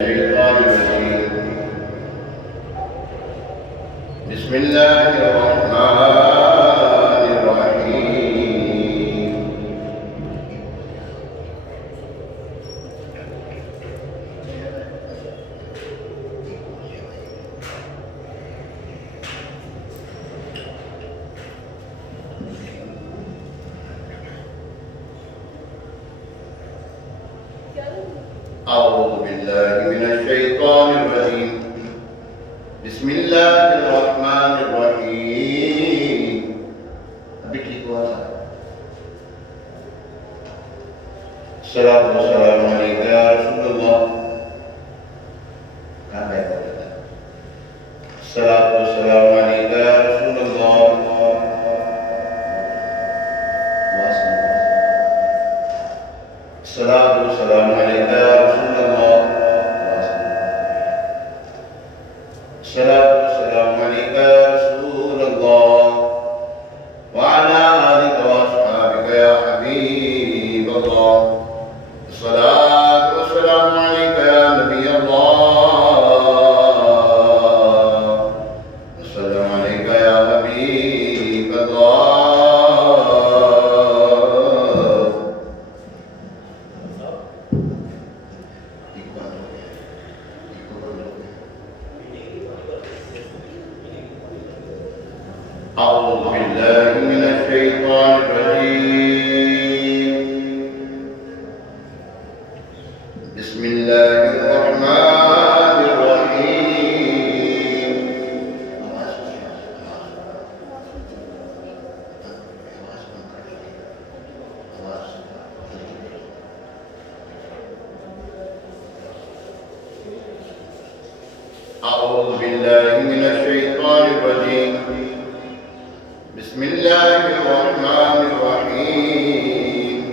الشيطان الرجيم. بسم الله الرحمن الرحيم. أعوذ بالله من الشيطان الرجيم. بسم الله الرحمن الرحيم. ابھی ٹھیک ہوا تھا. الصلاة والسلام علیکہ یا رسول اللہ. کہاں گئے تھے؟ الصلاة والسلام علیکہ یا رسول اللہ. الصلاة والسلام علیکہ یا رسول اللہ. الصلاة والسلام علیکہ یا رسول اللہ وعلى آلك وأصحابك يا حبيب الله. الصلاة والسلام عليك يا نبي الله. السلام عليك يا حبيب الله. أعوذ بالله من الشيطان الرجيم. بسم الله الرحمن الرحيم. أعوذ بالله من الشيطان الرجيم. بسم الله الرحمن الرحيم.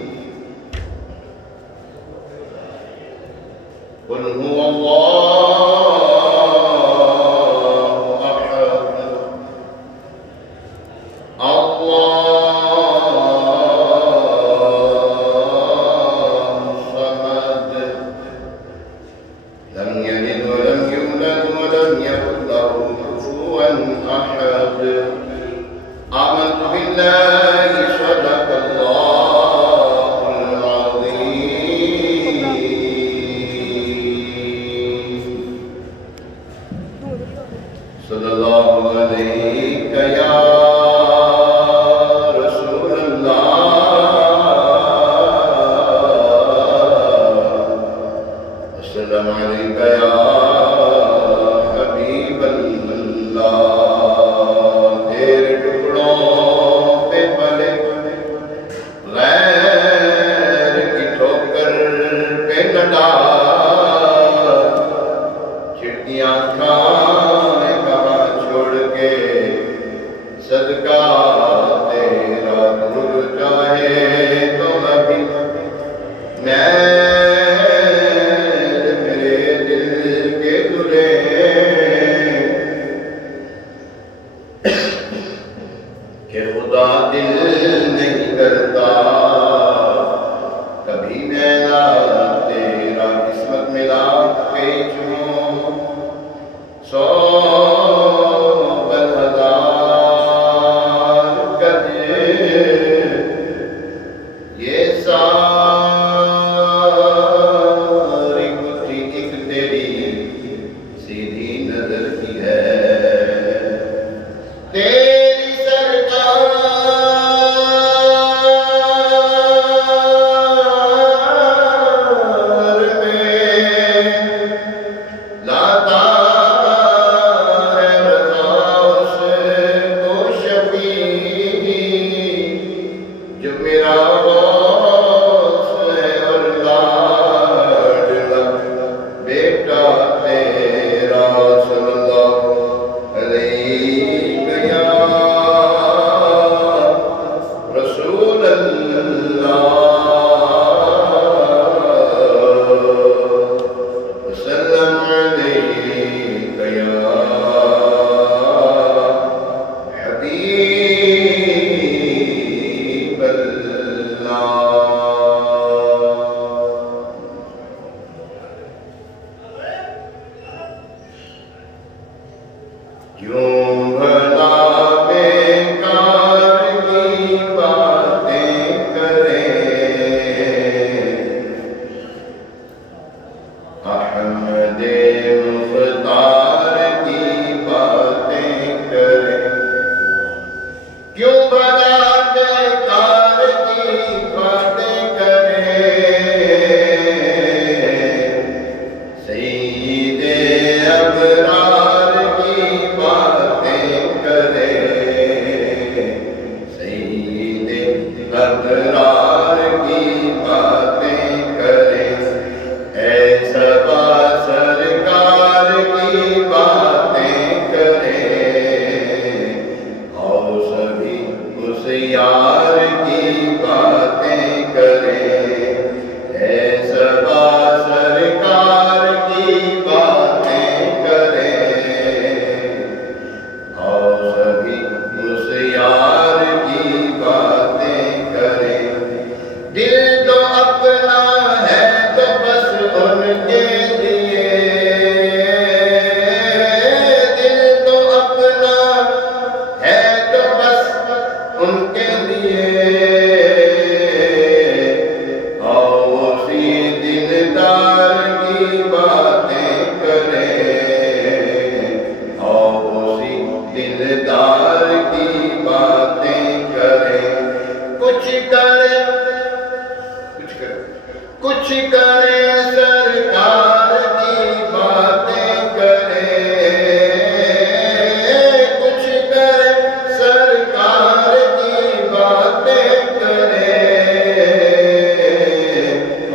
قل هو الله أحد الله الصمد لم يلد ولم يولد ولم يكن له كفوا أحد. آمنت بالله صدق الله العظيم. صلى الله عليك يا رسول الله. السلام عليك يا حبيب الله. تیرے ٹکڑوں پہ پلے غیر کی ٹھوکر پہ نہ ڈال. چٹیاں کھائیں کہاں چھوڑ کے صدقہ تیرا دور چاہے تو ابھی میرے دل کے دلے کہ خدا دل نہیں کرتا کبھی میرا تیرا قسمت ملا پیچوں سو ہزار کدے یہ ساری گتھی ایک تیری سیدھی نظر کی ہے. تیری سرکار میں یوں بھلا بیکار کی باتیں کریں، احمد مختار کی باتیں کریں، کیوں بھلا بیکار کی باتیں کریں، سید ابرار کی باتیں کریں، سید ابرار کی باتیں کریں، اے صبا سرکار کی باتیں کریں، آؤ سبھی اس یار کی باتیں کریں، اے صبا سرکار کی باتیں کریں، آؤ سبھی اس یار کی باتیں کریں، دل تو اپنا ہے تو بس ان کے لیے، دل تو اپنا ہے تو بس ان کے لیے، آؤ اسی دلدار کی باتیں کریں، آؤ اسی دلدار کی باتیں کریں، کچھ کرے کچھ کرے سرکار کی باتیں کریں، کچھ کرے سرکار کی باتیں کریں،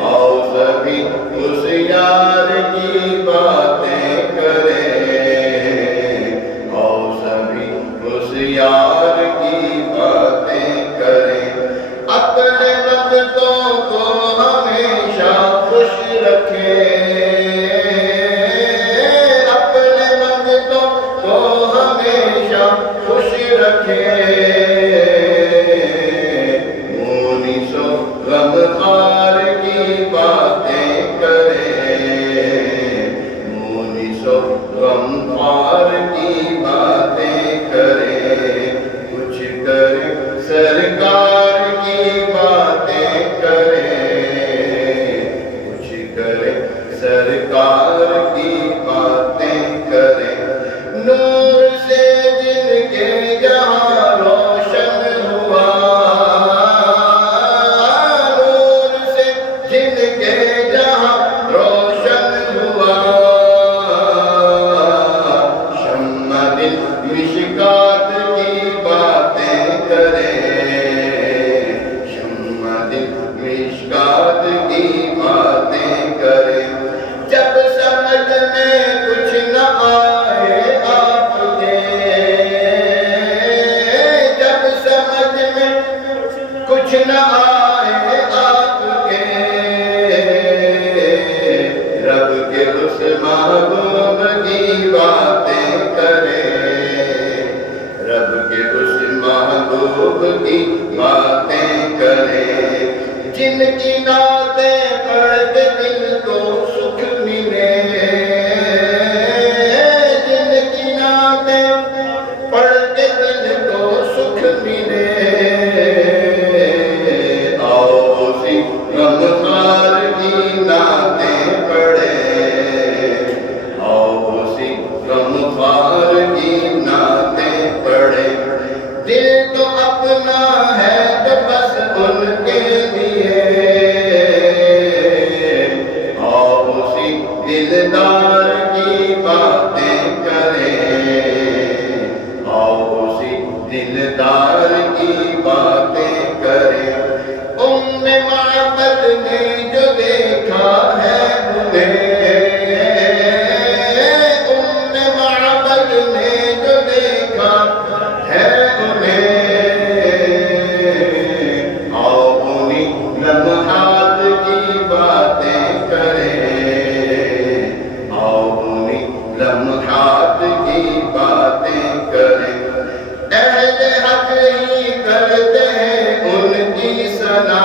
آؤ سبھی اس یار کی باتیں کریں، آؤ سبھی اس یار کی باتیں کریں، اپنے وقتوں کو ہمیشہ خوش رکھیں، اپنے وقتوں کو ہمیشہ خوش رکھیں، مونس و غمخوار کی باتیں کریں، مونس و غمخوار کی باتیں کریں، کچھ کریں سرکار کی باتیں کریں، کچھ کریں سرکار کی باتیں کریں، نور سے جن کے جہاں روشن ہوا، نور سے جن کے جہاں روشن ہوا، شمع دل مشکات کی باتیں کریں، شمع دل مشکات کی باتیں کریں، جب سمجھ میں کچھ نہ آئے آپ کے، جب سمجھ میں کچھ نہ آئے آپ کے، رب کے اس محبوب کی باتیں کریں، رب کے اس محبوب کی باتیں کریں، جن کی نعتیں پڑھ کے دل کو سکھ ملے، جن کی نعتیں پڑھ کے دل کو سکھ ملے، آؤ اسی غمخوار کی نعتیں پڑھیں، آؤ اسی غمخوار کی نعتیں پڑھیں، دل تو اپنا ہے تو بس ان کے لیے، آؤ اسی دلدار کی باتیں کریں، آؤ اسی دلدار کی باتیں کریں، معبد نے جو دیکھا ہے انہیں، معبد نے جو دیکھا ہے انہیں، آؤ انہیں لمحات کی باتیں کریں، آؤ انہیں لمحات کی باتیں کریں، اہل حق ہی کرتے ہیں ان کی ثنا،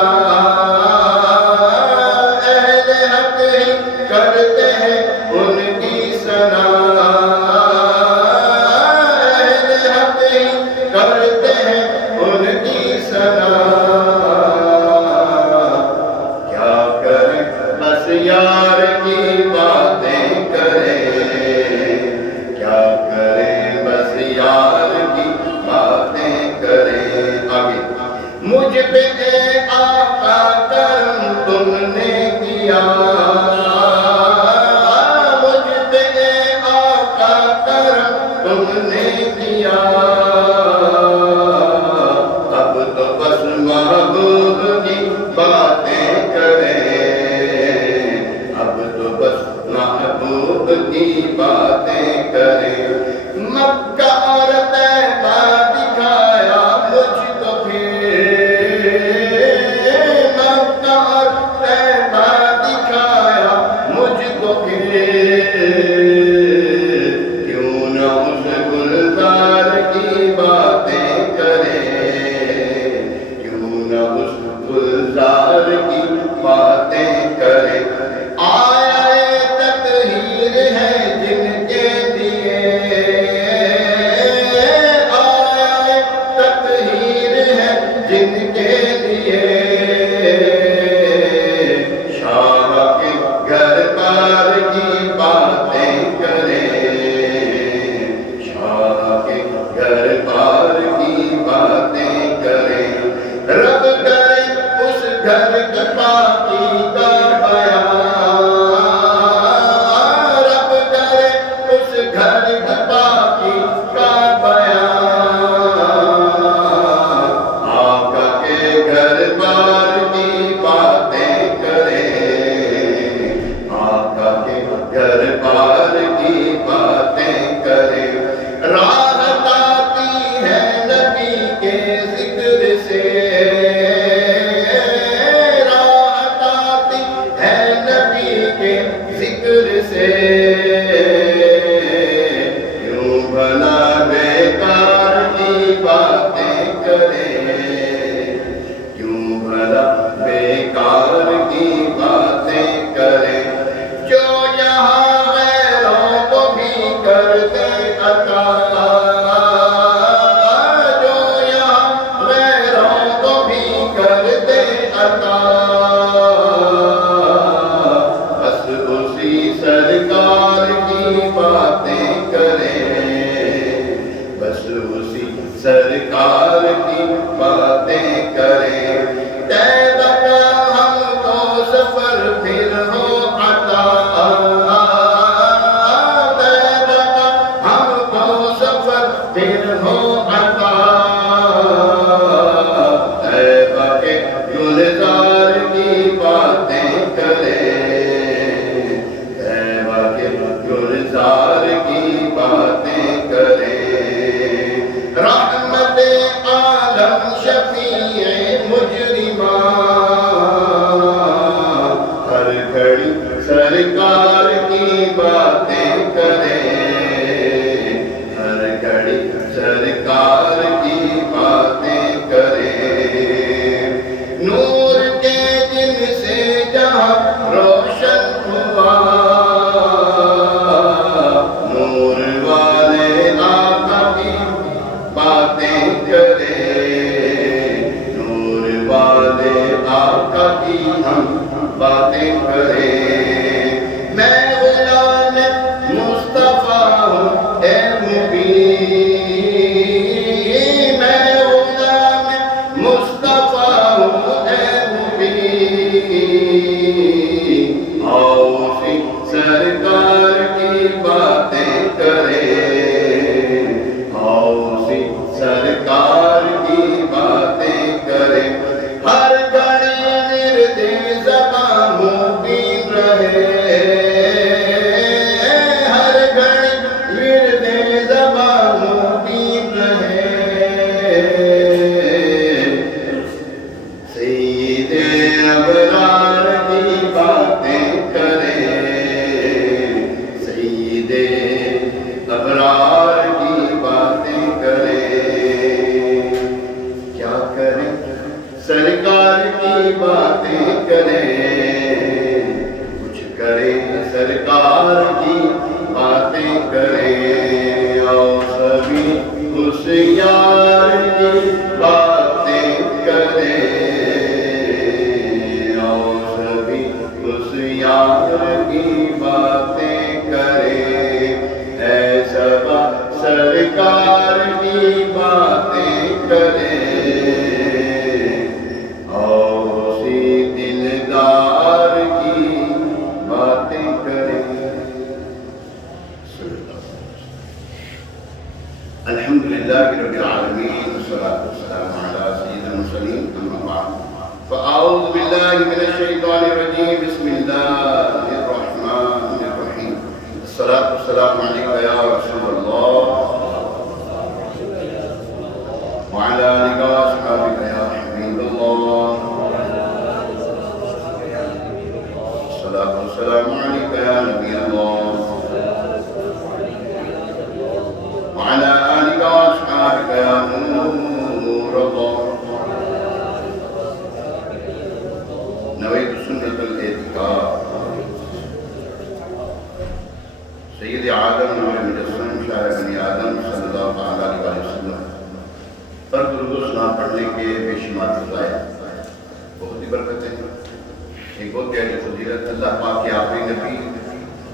اہل حق ہی کرتے ہیں ان کی ثنا، ہم نے کیا، اب تو بس محبوب کی باتیں کریں، اب تو بس محبوب کی باتیں کریں۔ مکہ اور طیبہ دکھایا مجھ کو پھر، مکہ اور طیبہ دکھایا مجھ کو پھر، کیوں نہ اس گلزار کی باتیں کریں، کیوں نہ اس گلزار کی باتیں کریں۔ آیا تطہیر ہے جن کے لیے، آیا تطہیر ہے جن کے لیے، شاہ کے گھر بار کی باتیں کریں، شاہ کے گھر بار کی باتیں کریں۔ رب کرے اس گھر کی پاکی کا بیان، رب کرے اس گھر کی پاکی کا بیان، آقا کے گھر بار کی باتیں کریں، آقا کے گھر بار کی باتیں کریں۔ راحت آتی ہے نبی کے ذکر سے، راحت آتی ہے نبی کے ذکر سے، کیوں بھلا بیکار کی باتیں کریں، کیوں بھلا بیکار کی باتیں کریں۔ جو یہاں غیروں کو بھی کرتے عطا، جو یہاں غیروں کو بھی کرتے عطا، بس اسی سرکار کی باتیں کریں، بس اسی سرکار کی باتیں کریں۔ طیبہ کا ہم کو سفر پھر ہو عطا، طیبہ کا ہم کو سفر پھر ہو عطا، طیبہ کے گلزار کی باتیں کریں، طیبہ کے گلزار کی باتیں کریں۔ رحمت عالم شفیع مجرمان، ہر گھڑی سرکار کی باتیں کریں، ہر گھڑی سرکار کی باتیں کریں۔ نور کے جن سے جہاں روشن ہوا، نور والے آقا کی باتیں کریں، نور والے آقا کی ہم باتیں کریں۔ میں غلام مصطفیٰ ہوں اے مبین، میں غلام مصطفیٰ ہوں اے مبین، آؤ اسی سرکار کی باتیں کریں، آؤ اسی سرکار کی باتیں کریں۔ ہر گھڑی ورد زباں مبین رہے، ہر گھڑی ورد زباں مبین رہے، سید ابرار کی باتیں کریں، سید الحمد لله رب العالمين والصلاة والسلام على سيد المرسلين أما بعد فأعوذ بالله من الشيطان الرجيم بسم الله الرحمن الرحيم الصلاة والسلام عليك يا رسول الله وعلى آلك وأصحابك يا حبيب الله الصلاة والسلام عليك يا نبي الله وعلى آلك وأصحابك يا نور الله نويت سنة الاعتكاف سید عالم نور مجسم شاہ بنی آدم صلی اللہ علیہ وسلم پر درود و سلام پڑھنے کے بے شمار فضائل بہت ہی برکتیں ہیں. ایک بہت پیاری فضیلت اللہ پاک کے آخری نبی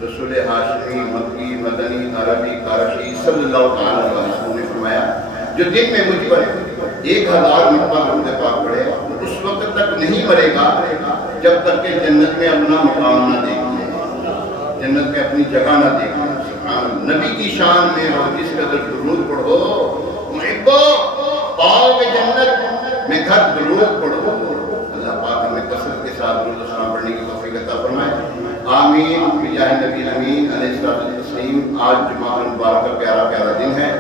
رسول ہاشمی مکی مدنی عربی قارشی صلی اللہ علیہ وسلم نے فرمایا جو دن میں مجھ پر 1000 مرتبہ درود پاک پڑھے اس وقت تک نہیں مرے گا جب تک کہ جنت میں اپنا مقام نہ دیکھے, جنت میں اپنی جگہ نہ دیکھے. سبحان اللہ. نبی کی شان میں ہو جس قدر درود پڑھو محبو پاؤ کے جنت میں گھر درود پڑھو. اللہ پاک ہمیں کثرت کے ساتھ درود و سلام پڑھنے کی توفیق عطا فرمائے. آمین بجاہ نبی امین علیہ الصلوۃ والتسلیم. آج جمعہ المبارک کا پیارا پیارا دن ہے.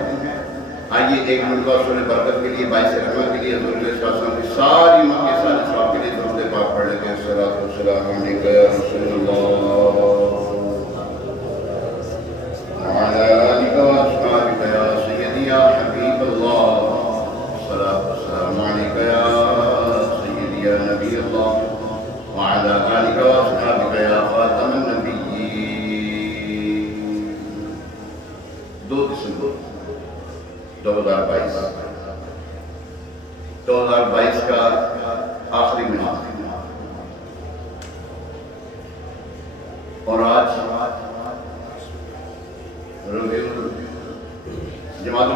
آئیے ایک مرتبہ سورہ برکت کے لیے باعث رحمت کے لیے حضور علیہ السلام کی ساری امت کے ساتھ اسلام کے لیے درود پاک پڑھ لیتے ہیں. الصلاۃ والسلام علیک یا رسول اللہ وعلی آلک واصحابک یا سیدی یا حبیب اللہ. الصلاۃ والسلام علیک یا سیدی یا نبی اللہ وعلی آلک واصحابک یا خاتم النبیین. 2 دسمبر 2022 کا آخری مہینہ اور آج جماعت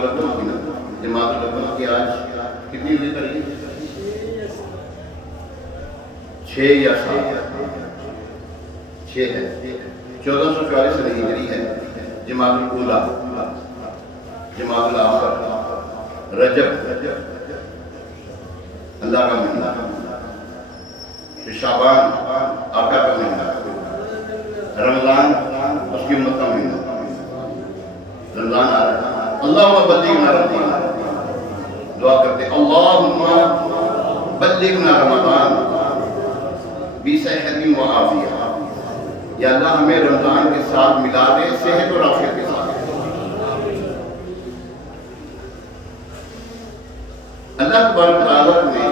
الاول کی آج کتنی ہوئی تاریخ 6 یا 7 ہے 1444 ہجری ہے. جماعت الاولیٰ جماعت الاخر رجب اللہ کا مہینہ, شعبان آقا کا مہینہ, رمضان اس کی امت کا مہینہ. رمضان آ رہا ہے. اللہم بلغنا رمضان. دعا کرتے اللہم بلغنا رمضان بصحت و عافیہ. یا اللہ ہمیں رمضان کے ساتھ ملا دے صحت اور عافیت کے ساتھ. اللہ تبارک تعالیٰ نے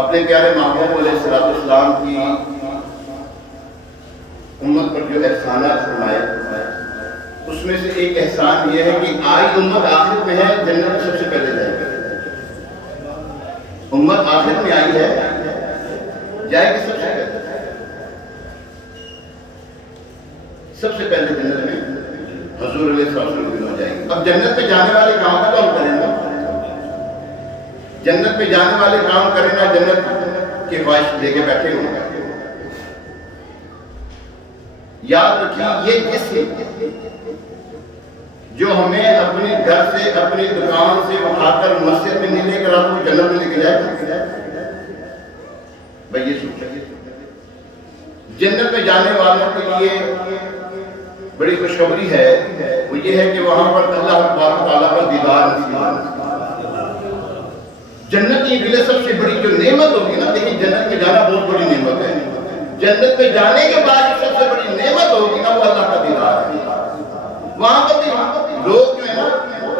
اپنے پیارے محبوب علیہ السلام کی امت پر جو احسانات فرمائے اس میں سے ایک احسان یہ ہے کہ آئی امت آخر میں ہے جنت میں سب سے پہلے جائے گی. امت آخر میں آئی ہے جائے گی سب سے پہلے جنت میں حضور علیہ السلام ہو جائے گی. اب جنت میں جانے والے کام کا کام کریں گے, جنت میں جانے والے کام کریں گا, جنت کی خواہش لے کے بیٹھے ہوں گے. یاد رکھیے یہ جسم جو ہمیں اپنے گھر سے اپنی دکان سے اٹھا کر مسجد میں نہیں لے کر آپ کو جنت میں لے کے جائے گا. بھائی یہ سوچیں جنت میں جانے والوں کے لیے بڑی خوشخبری ہے, وہ یہ ہے کہ وہاں پر اللہ تبارک تعالیٰ کا دیدار نصیب ہوگا. جنت کی لیے سب سے بڑی جو نعمت ہوگی نا, دیکھیں جنت میں جانا بہت بڑی نعمت ہے. جنت میں جانے کے بعد سب سے بڑی نعمت ہوگی نا وہ اللہ کا دیدار ہے. وہاں پر لوگ جو ہے نا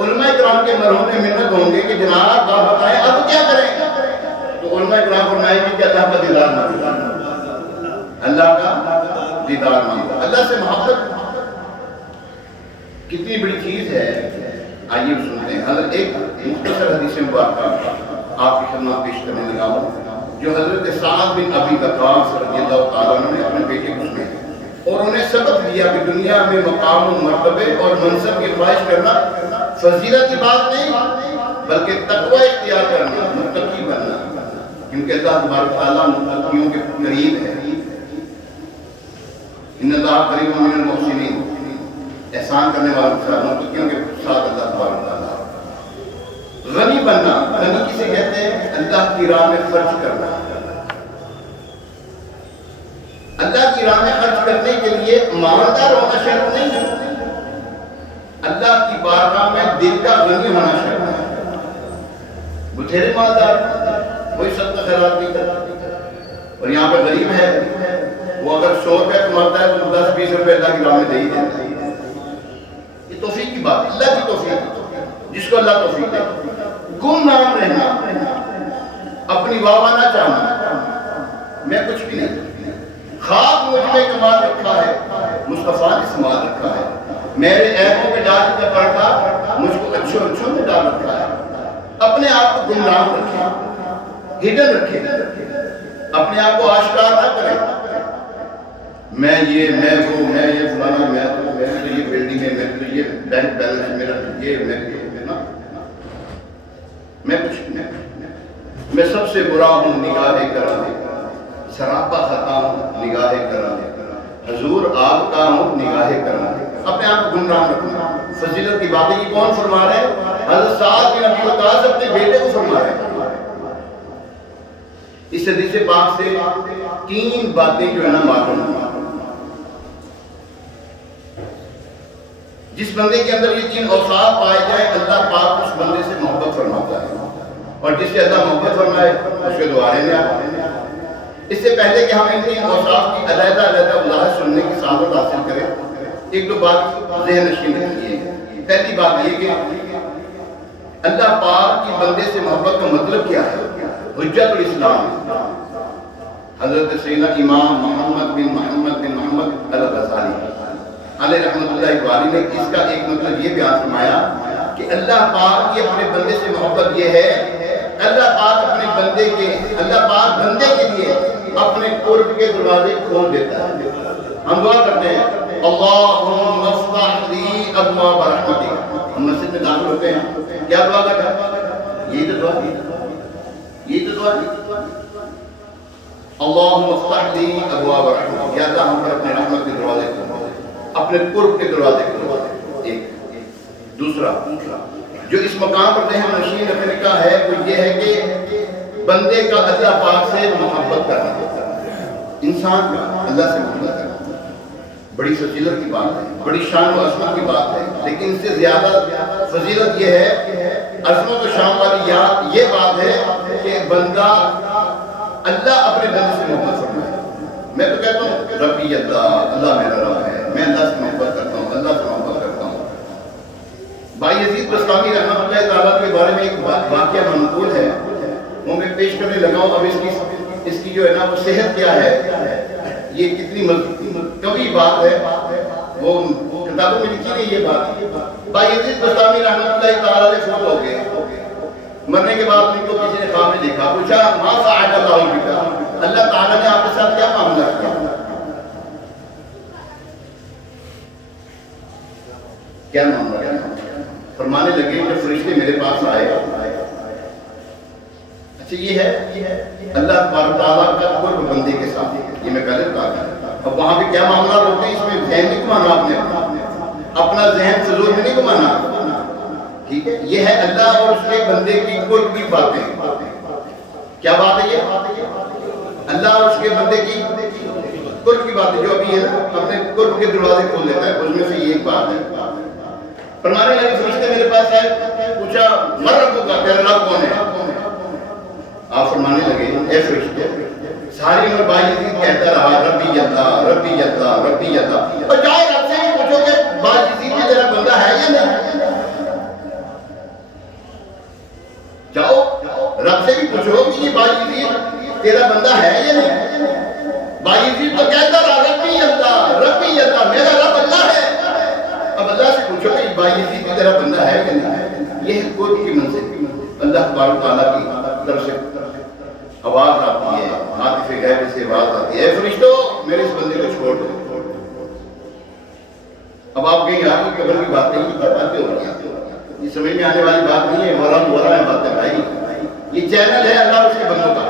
علماء کرام کے مرہون میں منت ہوں گے کہ جناب آپ بتائیں اب کیا کریں, تو علماء کرام فرمائیں گے کہ اللہ کا دیدار مانگو, اللہ کا دیدار مانگو. اللہ سے محبت کتنی بڑی چیز ہے. آئیے سنتے ہیں. حضرت ایک مختصر حدیث مبارکہ آپ کی خدمت پیش کرنے لگا ہوں جو حضرت سعد بن ابی وقاص رضی اللہ تعالیٰ عنہ نے اپنے بیٹے کو سنائی اور انہیں سبق دیا کہ دنیا میں مقام و مرتبے اور منصب کی خواہش کرنا فضیلت کی بات نہیں بلکہ تقوی اختیار کرنا, متقی بننا, کیونکہ اللہ تبارک تعالیٰ متقیوں کے قریب ہے. ان اللہ قریب من المحسنین. احسان کرنے والوں کے ساتھ متقیوں کے ساتھ اللہ تبارک تعالیٰ۔ غنی بننا، غنی کسے کہتے ہیں؟ اللہ کی راہ میں خرچ کرنا۔ اللہ کی راہ میں خرچ کرنے کے لیے مالدار ہونا شرط نہیں ہے، اللہ کی بارگاہ میں دل کا غنی ہونا شرط ہے۔ بتھیرے مالدار کوئی صدقہ خیرات نہیں کرتا، اور یہاں پہ غریب ہے، وہ اگر 100 روپے کماتا ہے تو 10-20 روپے اللہ کی راہ میں دے ہی دیتا ہے۔ یہ توفیق کی بات، اللہ کی توفیق، جس کو اللہ توفیق دے۔ گمنام رہنا، اپنی واہ نہ چاہنا، میں کچھ بھی نہیں، خاک مجھ میں کمال رکھا ہے، مصطفیٰ نے سنبھال رکھا ہے، میرے عیبوں پہ ڈال کا پردہ مجھ کو اچھوں میں ڈال رکھا ہے۔ اپنے آپ کو گمنام رکھیں، ہڈن رکھیں، اپنے آپ کو آشکار نہ کریں، میں یہ فلانا، میں تو یہ بلڈنگ ہے، میں تو یہ بینک بیلنس میرا یہ میں کچھ نہیں، میں سب سے برا ہوں نگاہ کرم، سراپا خطا ہوں نگاہ کرم، حضور آپ کا ہوں نگاہ کرم۔ اپنے آپ کو گمراہ رکھنا۔ فضیلت کی باتیں یہ کون فرما رہے ہیں؟ حضرت سعد بن ابی وقاص اپنے بیٹے کو فرما رہے ہیں۔ اس حدیث پاک سے 3 باتیں جو ہے نا معلوم ہیں۔ جس بندے کے اندر یہ 3 اوصاف پائے جائیں، اللہ پاک اس بندے سے محبت فرماتا ہے، اور جس سے اللہ محبت فرمائے اس کے دوارے میں آتے ہیں۔ اس سے پہلے کہ ہم ان 3 اوصاف کی علیحدہ وضاحت سننے کی سعادت حاصل کریں، ایک دو بات ذہن نشین رکھیے۔ پہلی بات یہ کہ اللہ پاک کی بندے سے محبت کا مطلب کیا ہے؟ حجت الاسلام حضرت سیدنا امام محمد بن محمد الغزالی علیہ رحمۃ اللہ والی نے اس کا ایک مطلب یہ بیان فرمایا کہ اللہ پاک کی اپنے بندے سے محبت یہ ہے، اللہ پاک بندے کے لیے اپنے قرب کے دروازے کھول دیتا ہے۔ ہم دعا کرتے ہیں اللہم افتح لی ابواب رحمتک، ہم مسجد میں داخل ہوتے ہیں، کیا دعا کرتے ہیں؟ یہ تو دعا اللہم افتح لی ابواب رحمتک، یا اللہ ہم پر اپنے رحمت کے دروازے کھول، اپنے قرب کے دروازے کھول۔ ایک دوسرا جو اس مقام پر ذہن نشین رکھنے کا ہے وہ یہ ہے کہ بندے کا اللہ پاک سے محبت کرنا، انسان کا اللہ سے محبت کرنا بڑی فضیلت کی بات ہے، بڑی شان و عظمت کی بات ہے، لیکن اس سے زیادہ فضیلت یہ ہے، عظمت و شان والی یہ بات ہے کہ بندہ اللہ اپنے بندے سے محبت فرمائے۔ میں تو کہتا ہوں ربی اللہ میرا رب ہے، میں اللہ سے محبت کرتا ہوں، اللہ سے محبت کرتا ہوں۔ بھائی یزید بستامی رحمۃ اللہ تعالیٰ کے بارے میں ایک واقعہ منقول ہے، وہ میں پیش کرنے لگا ہوں۔ اب اس کی جو ہے نا وہ صحت کیا ہے، یہ کتنی کبھی بات ہے، وہ کتابوں میں لکھی نہیں یہ بات۔ بھائی یزید بستامی رحمۃ اللہ تعالیٰ علیہ فوت ہو گئے، مرنے کے بعد ان کو کسی نے خواب میں دیکھا، پوچھا ما فعل اللہ بک، اللہ تعالیٰ نے آپ کے ساتھ کیا معاملہ کیا؟ کیا معاملہ کیا؟ فرمانے لگے جب فرشتے میرے پاس آئے، اچھا یہ ہے اللہ تبارک تعالیٰ کا قرب بندے کے ساتھ، یہ میں پہلے بتا رہا ہوں۔ اب وہاں پہ کیا معاملات ہوتے ہیں، اس میں ذہن نہیں گھمانا، آپ نے اپنا ذہن فضول میں نہیں گھمانا، ٹھیک ہے؟ یہ ہے اللہ اور اس کے بندے کی قرب کی باتیں۔ کیا بات ہے یہ؟ اللہ اور اس کے بندے کی قرب کی باتیں، جو ابھی ہے نا اپنے قرب کے دروازے کھول دیتا ہے، اس میں سے یہ ایک بات ہے۔ فرمانے لگے فرشتے میرے پاس آئے، پوچھا من ربک کا، تیرا رب کون ہے؟ آپ فرمانے لگے اے فرشتے، ساری عمر بھائی یزید کہتا رہا ربی اللہ ربی اللہ ربی اللہ، اور جائے رب سے بھی پوچھو کہ بھائی یزید یہ تیرا بندہ ہے یا نہیں؟ جاؤ رب سے بھی پوچھو کہ یہ بھائی یزید تیرا بندہ ہے یا نہیں؟ بھائی یزید تو کہتا رہا ربی اللہ میرا رب اللہ ہے۔ اب اللہ سے پوچھو کہ بھائی یزید تیرا بندہ ہے یا نہیں؟ یہ ہے قرب کی منزل، اللہ تبارک تعالیٰ کی طرف سے آواز آتی ہے، عاطف غیب سے آواز آتی ہے، اے فرشتو میرے اس بندے کو چھوڑ دو۔ اب آپ کہیں یار کی قبر کی بات نہیں، کیا باتیں ہو رہی ہیں، یہ سمجھ میں آنے والی بات نہیں ہے، ورا ہے بات ہے بھائی، یہ چینل ہے اللہ اس کے بندوں کا،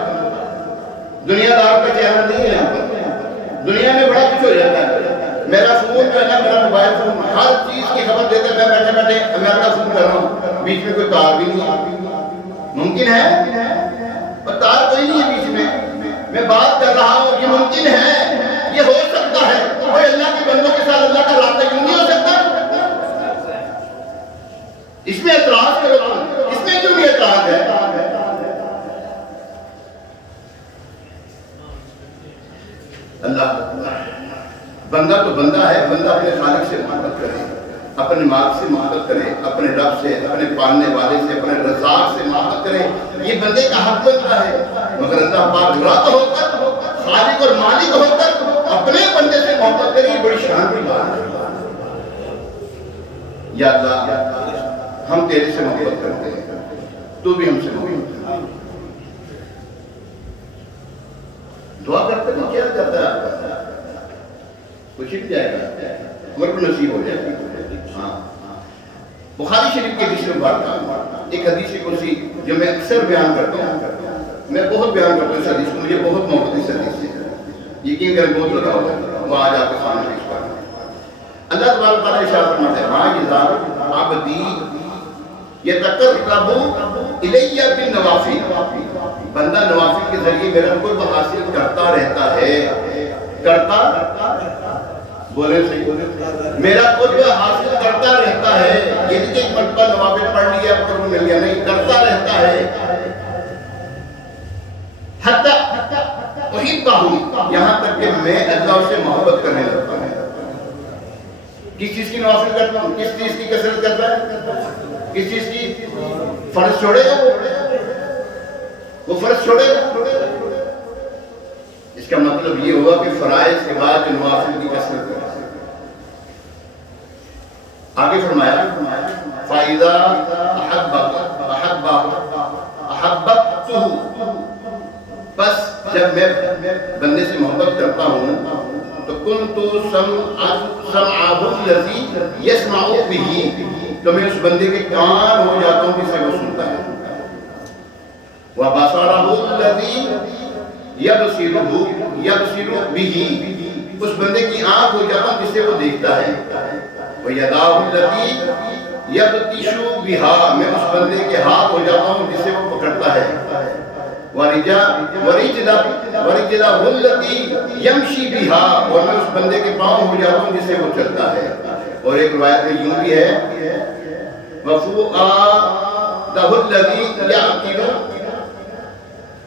دنیا دار کا چینل نہیں ہے۔ یہاں پر دنیا میں بڑا کچھ ہو جاتا ہے، میرا فون جو ہے نا، میرا موبائل فون ہر چیز کی خبر دیتا ہے، میں بیٹھے بیٹھے میں اپنا فون کر رہا ہوں، بیچ میں کوئی تار بھی نہیں ہے، ممکن ہے؟ اور تار کوئی نہیں ہے بیچ میں بات کر رہا ہوں، یہ ممکن ہے، یہ ہو سکتا ہے، کوئی اللہ کے بندوں کے ساتھ اللہ کا رابطہ کیوں نہیں ہو سکتا؟ اس میں اعتراض کرو تم، اس میں کیوں نہیں اعتراض ہے؟ اللہ بندہ تو بندہ ہے، بندہ اپنے خالق سے محبت کرے، اپنے مالک سے محبت کرے، اپنے رب سے، اپنے پالنے والے سے، اپنے رزاق سے محبت کرے، یہ بندے کا حق بنتا ہے۔ مگر اللہ پاک رب ہو کر، خالق اور مالک ہو کر اپنے بندے سے محبت کرے، یہ بڑی شان کی بات ہے۔ یا اللہ ہم تیرے سے محبت کرتے ہیں، تو بھی ہم سے محبت کرتے ہیں۔ دعا کرتے ہیں، کیا کرتا ہے آپ کا؟ کچھ ہی جائے گا، عمر کو نصیب ہو جائے گا۔ ہاں بخاری شریف کے حدیث میں بات کرتا، ایک حدیث قدسی جو میں اکثر بیان کرتا ہوں، میں بہت بیان کرتا ہوں اس حدیث کو، مجھے بہت محبت اس حدیث سے، یقین کریں بہت لگا ہوگا، وہ آج آپ کے سامنے پیش کر رہا ہوں۔ اللہ تبارک و تعالیٰ ارشاد فرماتا ہے، مَا عَبْدِي يَتَقَرَّبُ إِلَيَّ بِالنَّوَافِلِ، بندہ نوافل کے ذریعے میرا قرب حاصل کرتا رہتا ہے، کرتا بولے صحیح، میرا قرب حاصل کرتا رہتا ہے، یہ نہیں کہ ایک مرتبہ نوافل پڑھ لیا قرب مل گیا، نہیں، کرتا رہتا ہے۔ حتی احبہ، یہاں تک کہ میں اللہ سے محبت کرنے لگتا ہوں۔ کس چیز کی نوافل کرتا ہوں؟ کس چیز کی کثرت کرتا ہے؟ کس چیز کی؟ فرض چھوڑے گا وہ فرض چھوڑے گا۔ اس کا مطلب یہ ہوا کہ فرائض کے بعد جو نوافل کی کثرت کرتا ہے۔ آگے فرمایا فَإِذَا أَحَبَّتُهُ، بس جب میں بندے سے محبت کرتا ہوں تو كُنْتُ سَمْعَهُ الَّذِي يَسْمَعُ بِهِ، تو میں اس بندے کے کان ہو جاتا ہوں جس سے وہ سنتا ہے، وَبَصَرَهُ الَّذِي يَبْصِرُ بِهِ، اس بندے کی آنکھ ہو جاتا ہوں جس سے وہ دیکھتا ہے، وَيَدَاهُ الَّذِي يَبْطِشُ بِهَا، میں اس بندے کے ہاتھ ہو جاتا ہوں جس سے وہ پکڑتا ہے، وَرِجْلَهُ الَّتِي يَمْشِي بِهَا، اور میں اس بندے کے پاؤں ہو جاتا ہوں جس سے وہ چلتا ہے۔ اور ایک روایت میں یوں بھی ہے وَفُؤَادَهُ الَّذِي يَعْقِلُ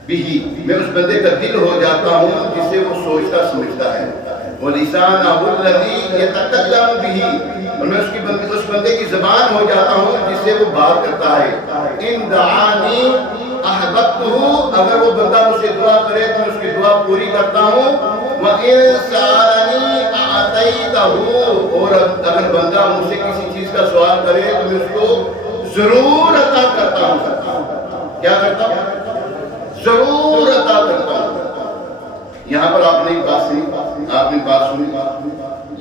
بِهِ، میں اس بندے کا دل ہو جاتا ہوں جس سے وہ سوچتا سمجھتا ہے، وَلِسَانَهُ الَّذِي يَتَكَلَّمُ بِهِ، اور میں اس بندے کی زبان ہو جاتا ہوں جس سے وہ بات کرتا ہے، إِن دَعَانِي أَحْبَبْتُهُ، اگر وہ بندہ مجھ سے دعا کرے تو میں اس کی دعا پوری کرتا ہوں، وَإِن سَأَلَنِي أَعْطَيْتُهُ، اور اگر بندہ مجھ سے کسی چیز کا سوال کرے تو میں اس کو ضرور عطا کرتا ہوں۔ کیا کرتا ہوں؟ ضرور عطا کرتا ہوں۔ یہاں پر آپ نے ایک بات سنی، آپ نے بات سنی،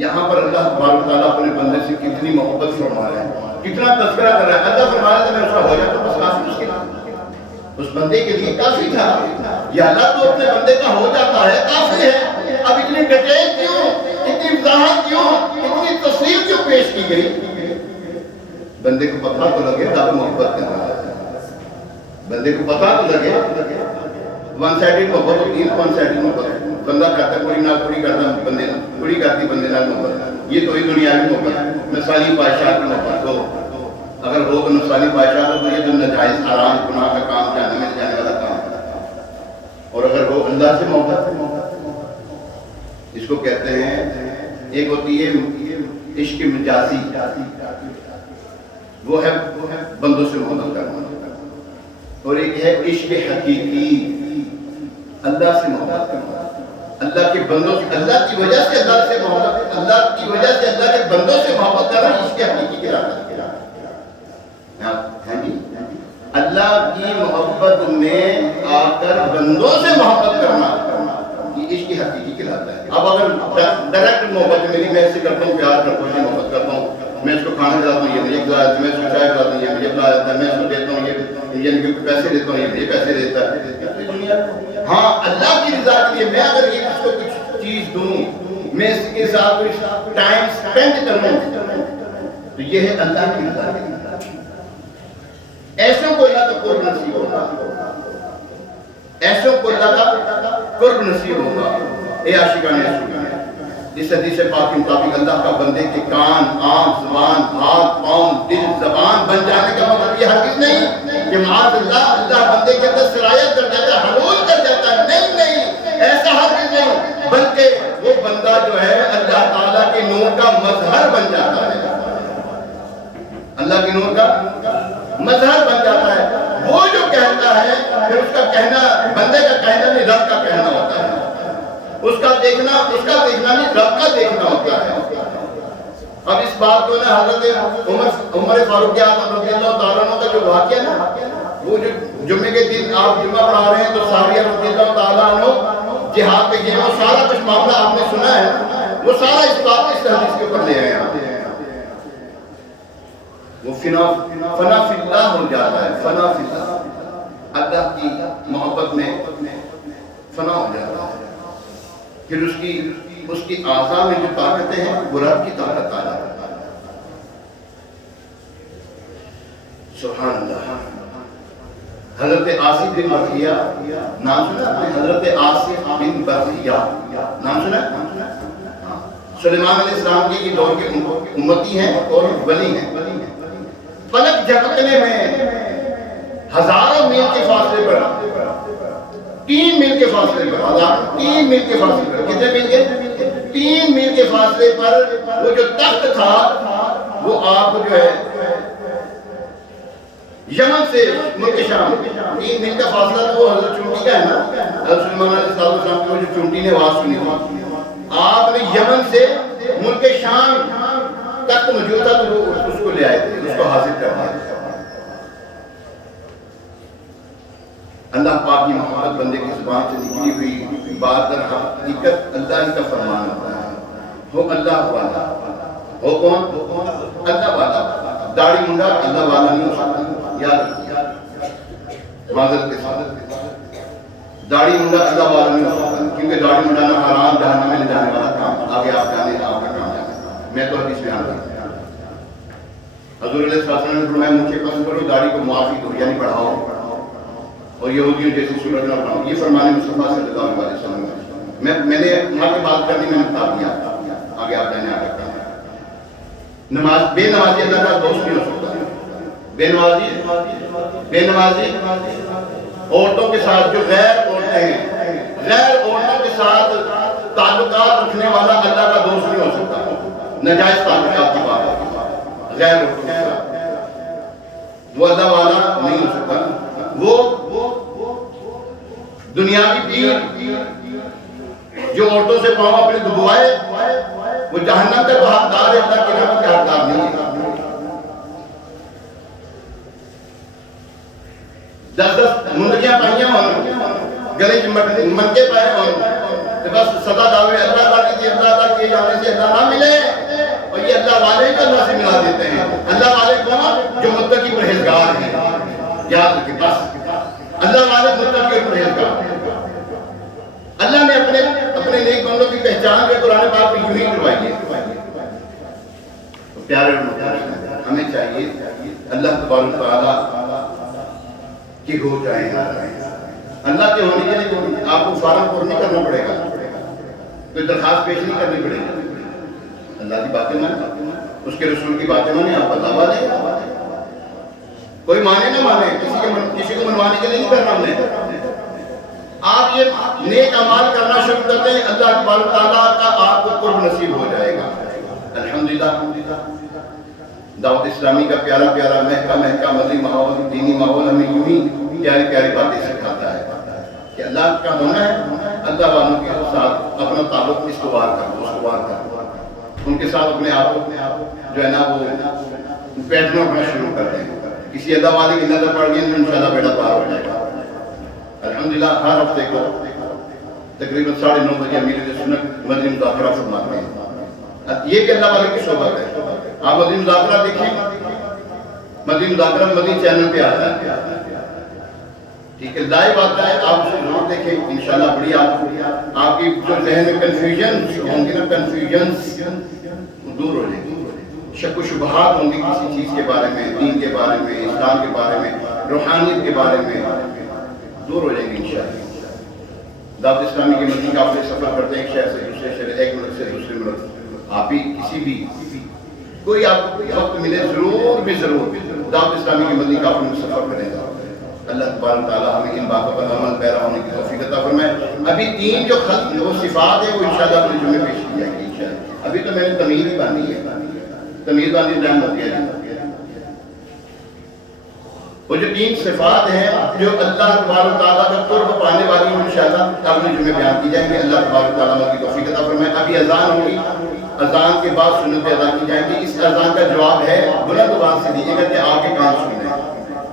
یہاں پر اللہ تبارک و تعالیٰ اپنے بندے سے کتنی محبت فرما رہا ہے، کتنا تذکرہ کر رہا ہے۔ اللہ فرما رہا ہے میں اس کا ہو جاتا ہوں، بس کافی اس کے لیے، اس بندے کے لیے کافی تھا، یا اللہ تو اپنے بندے کا ہو جاتا ہے، کافی ہے۔ اب اتنی ڈیٹیل کیوں، اتنی وضاحت کیوں، اتنی تفصیل کیوں پیش کی گئی؟ بندے کو پتہ تو لگے تاکہ محبت کر رہا ہے، بندے کو پتہ تو لگے، ون سائیڈڈ محبت ہوتی ہے، ون سائیڈڈ محبت، بندہ کرتا پوری نہ پوری کرتا بندے پوری کرتی بندے نہ محبت، یہ تو ہی دنیاوی محبت، مثالی بادشاہ کی محبت ہو، اگر ہو تو مثالی بادشاہ ہو تو یہ تو ناجائز حرام گناہ کا کام، جہنم میں جانے والا کام ہے، اور اگر ہو اللہ سے محبت، اس کو کہتے ہیں، ایک ہوتی ہے عشق مجازی، وہ ہے بندوں سے محبت کرنا، اور ایک ہے عشق حقیقی، اللہ سے محبت کرنا، اللہ کے بندوں سے، اللہ کی وجہ سے اللہ سے محبت، اللہ کی وجہ سے اللہ کے بندوں سے محبت کرنا، عشق حقیقی کہلاتا ہے۔ اللہ کی محبت میں آ کر بندوں سے محبت کرنا یہ عشق حقیقی کہلاتا ہے۔ اب اگر ڈائریکٹ محبت میری، میں اس سے کرتا ہوں پیار کرتا ہوں، محبت کرتا ہوں، میں اس کو کھانا کھلاتا ہوں، یہ مجھے کھلا دیتا ہے، میں اس کو چائے کھلاتا ہوں، یہ مجھے کھلا دیتا ہے، میں اس کو دیتا ہوں، یہ یعنی کہ پیسے دیتا ہوں، یہ مجھے پیسے دیتا ہے۔ ہاں اللہ کی رضا کے لیے میں اگر یہ اس کو کچھ چیز دوں، میں اس کے ساتھ ٹائم سپینڈ کروں تو یہ ہے اللہ کی رضا۔ ایسوں کو اللہ کا قرب نصیب ہوگا، ایسوں کو اللہ کا قرب نصیب ہوگا۔ اے عاشقان رسول، اس حدیث پاک کے مطابق اللہ کا بندے کے کان، آنکھ، زبان، ہاتھ، پاؤں، دل، زبان بن جانے کا مطلب یہ ہرگز نہیں کہ معاذ اللہ اللہ بندے کے اندر سرایت کر جاتا ہے، حلول کر جاتا ہے۔ نہیں نہیں، ایسا ہرگز نہیں، بلکہ وہ بندہ جو ہے اللہ تعالیٰ کے نور کا مظہر بن جاتا ہے، اللہ کے نور کا مظہر بن جاتا ہے۔ وہ جو کہتا ہے پھر اس کا کہنا بندے کا کہنا نہیں، رب کا کہنا ہوتا ہے، اس کا دیکھنا نہیں، رب کا دیکھنا ہوتا ہے۔ اب اس بات کو نا حضرت عمر فاروق اعظم رضی اللہ تعالیٰ عنہ کا جو واقعہ نا، وہ جو جمعے کے دن آپ جمعہ پڑھا رہے ہیں تو ساریہ رضی اللہ تعالیٰ عنہ جہاد پہ گئے، وہ سارا کچھ معاملہ آپ نے سنا ہے، وہ سارا اس بات اس حدیث کے اوپر لے آئے ہیں۔ وہ فنا فی اللہ ہو جاتا ہے، فنا فی اللہ، اللہ کی محبت میں فنا ہو جاتا ہے۔ پھر اس کی اعضاء میں جو طاقتیں ہیں وہ رب کی طاقت آ جاتی ہے۔ سبحان اللہ۔ حضرت آصف بن برخیہ نام سنا آپ نے؟ حضرت آصف بن برخیہ نام سنا؟ سلیمان علیہ السلام کی یہ دور کے امتی ہیں اور ولی ہیں۔ پلک جھپکنے میں ہزاروں میل کے فاصلے پر، 3 میل کے فاصلے پر، 3 میل کے فاصلے پر، کتنے میل کے؟ 3 میل کے فاصلے پر وہ جو تخت تھا وہ آپ جو ہے یمن سے ملک شام، 3 میل کا فاصلہ تو وہ حضرت چونٹی کا ہے نا، حضرت سلیمان علیہ السلام کی وہ جو چونٹی نے آواز سنی تھی، آپ نے یمن سے ملک شام تخت موجود تھا تو وہ اس کو لے آئے تھے، اس کو حاصل کر دیا۔ اللہ پاک کی محبت بندے کی زبان سے نکلی ہوئی بات در حقیقت اللہ ہی کا فرمان ہوتا ہے۔ وہ اللہ والا، وہ کون؟ اللہ والا۔ داڑھی منڈا اللہ والا نہیں ہو سکتا، یاد رکھیے معذرت کے ساتھ، داڑھی منڈا اللہ والا نہیں ہو سکتا، کیونکہ داڑھی منڈانا حرام، جہنم میں لے جانے والا کام، آگے آپ جانے آپ کا کام جانے، میں تو حدیث بیان کرتا ہوں۔ حضور علیہ السلام نے فرمایا مجھے پسند کرو، داڑھی کو معافی دو، یعنی بڑھاؤ، اور یہودیوں جیسی صورت نہ بناؤ، یہ فرمان مصطفیٰ صلی اللہ علیہ وسلم۔ میں نے وہاں کی بات کرنی، میں نے بتا دیا، آگے آپ جانے آگے کرنا۔ نماز بے نمازی اللہ کا دوست نہیں ہو سکتا۔ بے نمازی عورتوں کے ساتھ جو غیر عورتیں ہیں، غیر عورتوں کے ساتھ تعلقات رکھنے والا اللہ کا دوست نہیں ہو سکتا، ناجائز تعلقات کی بات ہے، غیر عورتوں کے ساتھ وہ اللہ والا نہیں ہو سکتا۔ وہ دنیاوی پیر جو عورتوں سے پاؤں اپنے دبوائے وہ جہنم کا تو حقدار ہے، اللہ کی رحمت کا حقدار نہیں ہے۔ 10 منڈیاں پائیاں ہوں، گلے منکے پائے ہوں، بس صدا دعوے اللہ تعالیٰ کی اللہ تعالیٰ کیے جانے سے اللہ نہ ملے، اور یہ اللہ والے کو اللہ سے ملا دیتے ہیں۔ اللہ والے کون؟ جو متقی پرہیزگار ہیں، یاد رکھیں، بس اللہ والے متقی پرہیزگار۔ اللہ نے اپنے نیک بندوں کی پہچان کے قرآن پاک میں یوں ہی کروائی ہے۔ پیارے ہمیں چاہیے اللہ تبارک و تعالیٰ کی ہو جائیں، اللہ کے ہونے کے لیے آپ کو فارم پر نہیں کرنا پڑے گا، کوئی درخواست پیش نہیں کرنی پڑے گی۔ اللہ کی باتیں مانیں، اس کے رسول کی باتیں مانیں، آپ اللہ والے ہیں۔ کوئی مانے نہ مانے، کسی کو منوانے کے لیے نہیں کرنا ہم نے۔ آپ یہ نیک اعمال کرنا شروع کرتے ہیں، اللہ تبارک و تعالیٰ کا آپ کو قرب نصیب ہو جائے گا۔ الحمدللہ دعوت اسلامی کا پیارا پیارا مہکا مدنی ماحول، دینی ماحول ہمیں یوں ہی پیاری پیاری باتیں سکھاتا ہے کہ اللہ کا ہونا ہے، اللہ والوں کے ساتھ اپنا تعلق استوار کرو، ان کے ساتھ اپنے آپ جو ہے نا وہ بیٹھنا اپنا شروع کر دیں۔ کسی اللہ والے کی نظر پڑ گئی تو انشاءاللہ بیڑا پار ہو جائے گا۔ الحمدللہ ہر ہفتے کو تقریباً 9:30 بجے امیر سنت مدنی مذاکرہ فرماتے ہیں۔ یہ کہ اللہ والے کی صحبت ہے۔ آپ مدنی مذاکرہ دیکھیں، مدنی مذاکرہ مدنی چینل پہ آتا ہے، ٹھیک ہے، لائیو آتا ہے، آپ اسے ضرور دیکھیں انشاءاللہ. بڑی آپ کی جو ذہن میں کنفیوژن ہوں گے نا، کنفیوژنس دور ہو جائیں گی، شک و شبہات ہوں گی کسی چیز کے بارے میں، دین کے بارے میں، اسلام کے بارے میں، روحانیت کے بارے میں، دور ہو جائیں گے انشاءاللہ. دعوت اسلامی کے مدنی قافلے سفر کرتے ہیں ایک شہر سے دوسرے شہر، ایک ملک سے دوسرے ملک. آپ بھی کسی بھی کوئی آپ کو وقت ملے ضرور دعوت اسلامی کے مدنی قافلے میں سفر کریں گا. اللہ تبارک تعالیٰ ہمیں ان باتوں پر عمل پیرا ہونے کی توفیق عطا فرمائے. ابھی 3 جو خط وہ صفات ہیں وہ انشاءاللہ اپنے جمعے پیش کی جائیں گی انشاءاللہ. ابھی تو میں نے تمیز ہی باندھی ہے، تمیز باندھی ٹائم ہو گیا جی. وہ جو 3 صفات ہیں جو اللہ تبارک تعالیٰ کا قرب پانے والی ہیں انشاءاللہ اپنے جمعے بیان کی جائیں گی. اللہ تبارک تعالیٰ ہمیں کی توفیق عطا فرمائے. ابھی اذان ہوگی، اذان کے بعد سنتیں ادا کی جائیں گی. اس اذان کا جواب ہے بلند آواز سے دیجیے گا کہ آپ کے کان سن رہے ہیں.